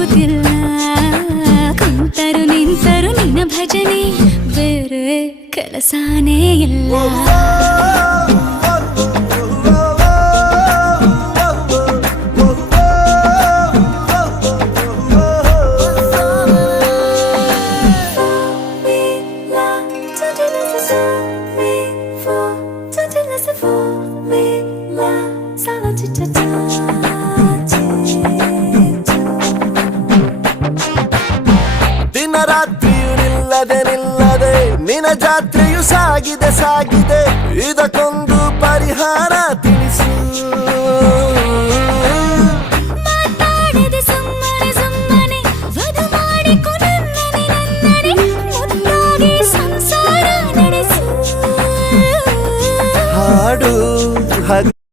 ಆಗುತ್ತಿಲ್ಲ ಕುಂತರು ನಿಂತರು ನಿನ್ನ ಭಜನೆ ಬೇರೆ ಕೆಲಸನೇ ಇಲ್ಲ ದಿನರಾತ್ರಿಯು ನಿಲ್ಲದೆ ನಿನ್ನ ಜಾತ್ರೆಯು ಸಾಗಿದೆ ಸಾಗಿದೆ ಇದಕ್ಕೊಂದು ಪರಿಹಾರ ತಿಳಿಸು ಮಾತಾಡದೆ ಸುಮ್ಮನೆ ಸುಮ್ಮನೆ ವಧು ಮಾಡಿಕೊ ನನ್ನನೆ ನನ್ನನೆ ಮುದ್ದಾಗಿ ಸಂಸಾರ ನಡೆಸು ಹಾಡು